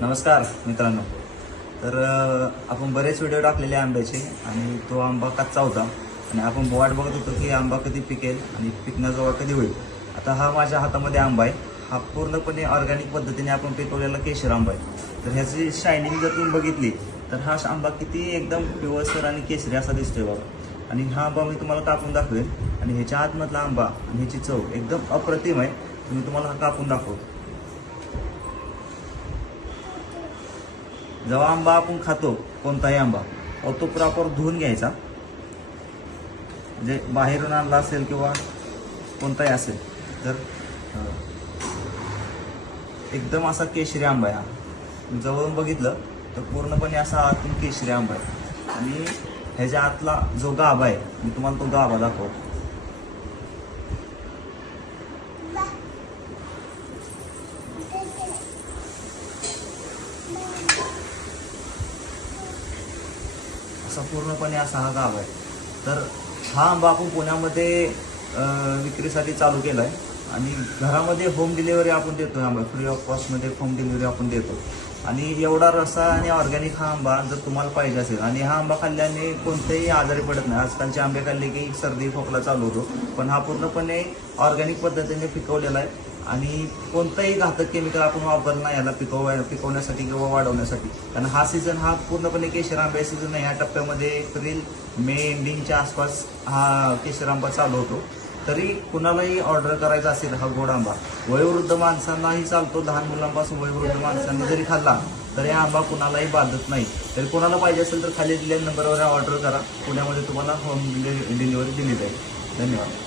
नमस्कार मित्रांनो. तर आपण बरेच व्हिडिओ टाकलेले आंब्याचे आणि तो आंबा कच्चा होता आणि आपण वाट बघत होतो की आंबा कधी पिकेल आणि पिकण्याजवळ कधी होईल. आता हा माझ्या हातामध्ये आंबा आहे. हा पूर्णपणे ऑर्गॅनिक पद्धतीने आपण पिकवलेला केशर आंबा आहे. तर ह्याची शायनिंग जर तुम्ही बघितली तर हा आंबा किती एकदम पिवळसर आणि केशरी असा दिसतोय बघा. आणि हा आंबा मी तुम्हाला कापून दाखवेन आणि ह्याच्या आतमधला आंबा आणि ह्याची चव एकदम अप्रतिम आहे. मी तुम्हाला हा कापून दाखवतो. जेव्हा आंबा आपण खातो कोणताही आंबा तो प्रॉपर धुवून घ्यायचा. म्हणजे बाहेरून आणला असेल किंवा कोणताही असेल तर एकदम असा केशरी आंबा आहे हा. जवळून बघितलं तर पूर्णपणे असा आतून केशरी आंबा आहे. आणि ह्याच्या आतला जो गाभा आहे मी तुम्हाला तो गाभा दाखवतो. असा पूर्णपणे असा हा गाभा आहे. तर हा आंबा आपण पुण्यामध्ये विक्रीसाठी चालू केला आहे आणि घरामध्ये होम डिलिव्हरी आपण देतो. आंबा फ्री ऑफ कॉस्टमध्ये होम डिलिव्हरी आपण देतो. आणि एवढा रसा आणि ऑर्गॅनिक हा आंबा जर तुम्हाला पाहिजे असेल आणि हा आंबा खाल्ल्याने कोणतेही आजारी पडत नाही. आजकालचे आंबे खाल्ले की सर्दी खोकला चालू होतो, पण हा पूर्णपणे ऑर्गॅनिक पद्धतीने पिकवलेला आहे आणि कोणतंही घातक केमिकल आपण वापरलं नाही याला पिकवण्यासाठी किंवा वाढवण्यासाठी. कारण हा सीझन हा पूर्णपणे केशर आंबा सीझन आहे. ह्या टप्प्यामध्ये एप्रिल मे एंडिंगच्या आसपास हा केशर आंबा चालू होतो. तरी कुणालाही ऑर्डर करायचा असेल हा गोड आंबा वयोवृद्ध माणसांनाही चालतो. लहान मुलांपासून वयोवृद्ध माणसांनी जरी खाल्ला तरी हा आंबा कुणालाही बाधत नाही. तरी कोणाला पाहिजे असेल तर खाली दिलेल्या नंबरवर ऑर्डर करा. पुण्यामध्ये तुम्हाला होम डिलिव्हरी दिली जाईल. धन्यवाद.